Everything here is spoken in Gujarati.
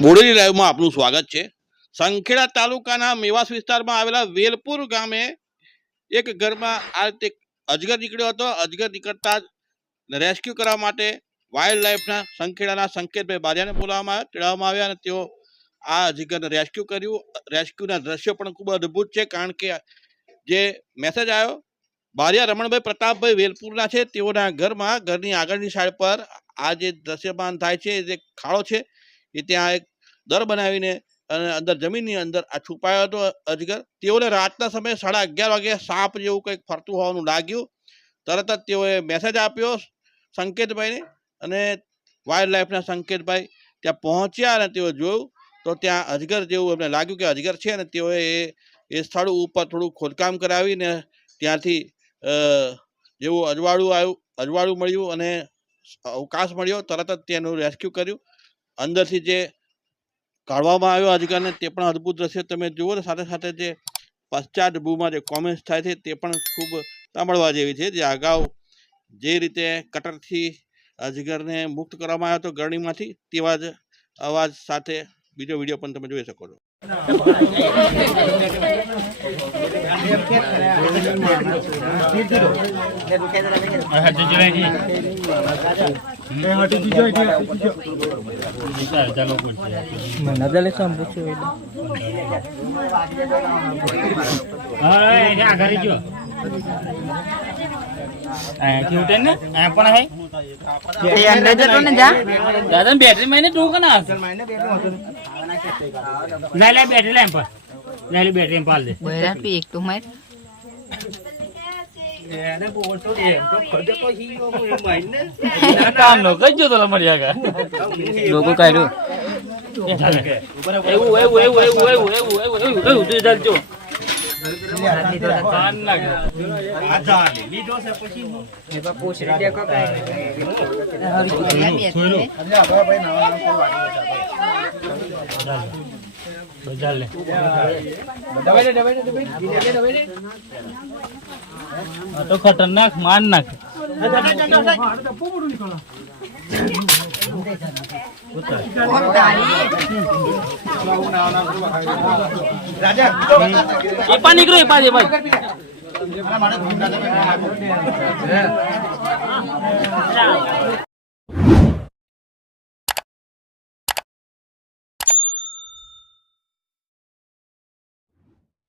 બોડેલી લાઈવમાં આપનું સ્વાગત છે. સંખેડા તાલુકાના મેવાસ વિસ્તારમાં આવેલા વેલપુર ગામે એક ઘરમાં આ રીતે અજગર નીકળ્યો હતો. અજગર નીકળતા જ રેસ્ક્યુ કરવા માટે વાઇલ્ડ લાઈફના સંખેડાના સંકેતભાઈ બારિયાને બોલાવવામાં તેડાવવામાં આવ્યા અને તેઓ આ અજગરને રેસ્ક્યુ કર્યું. રેસ્ક્યુના દ્રશ્યો પણ ખૂબ અદ્ભુત છે કારણ કે જે મેસેજ આવ્યો, બારિયા રમણભાઈ પ્રતાપભાઈ વેલપુરના છે. તેઓના ઘરમાં ઘરની આગળની સાઈડ પર આ જે દ્રશ્યમાન થાય છે જે ખાડો છે એ ત્યાં એક દર બનાવીને અને અંદર જમીનની અંદર આ છુપાયો હતો અજગર. તેઓને રાતના સમયે સાડા અગિયાર વાગે સાપ જેવું કંઈક ફરતું હોવાનું લાગ્યું. તરત જ તેઓએ મેસેજ આપ્યો સંકેતભાઈને અને વાઇલ્ડ લાઈફના સંકેતભાઈ ત્યાં પહોંચ્યા અને તેઓ જોયું તો ત્યાં અજગર જેવું એમને લાગ્યું કે અજગર છે અને તેઓએ એ સ્થળ ઉપર થોડું ખોદકામ કરાવીને ત્યાંથી જેવું અજવાળું આવ્યું, અજવાળું મળ્યું અને અવકાશ મળ્યો. તરત જ તેનું રેસ્ક્યુ કર્યું. અંદરથી જે કાઢવામાં આવ્યો અધિકારને તે પણ અદ્ભુત દ્રશ્ય. તમે જુઓ સાથે સાથે જે પશ્ચાત ભૂમાં જે કોમેન્ટ્સ થાય છે તે પણ ખૂબ સાંભળવા જેવી છે. જે અગાઉ જે રીતે કટરથી અજગરને મુક્ત કરવામાં આવ્યો હતો ગરણીમાંથી, તેવા જ અવાજ સાથે બીજો વીડિયો પણ તમે જોઈ શકો છો. નદલે શું પૂછ્યું હા ઘરે જો બેટરી મહિને બેટરી લેમ્પ બેટરી પાલ દે એક તો મારી પાલ દે બહેરા પી એક તો માર કામ નો કઈ તો મર્યા કા લોકો કાઢ્યો એવું એવું એવું એવું એવું એવું એવું એવું એવું તું ચાલજો લાગે બધા લે દબાઈ દે દબાઈ દે દબાઈ દે દબાઈ તો ખતરનાક માર નાખ. રાજા નીકળો એ પાસે ભાઈ.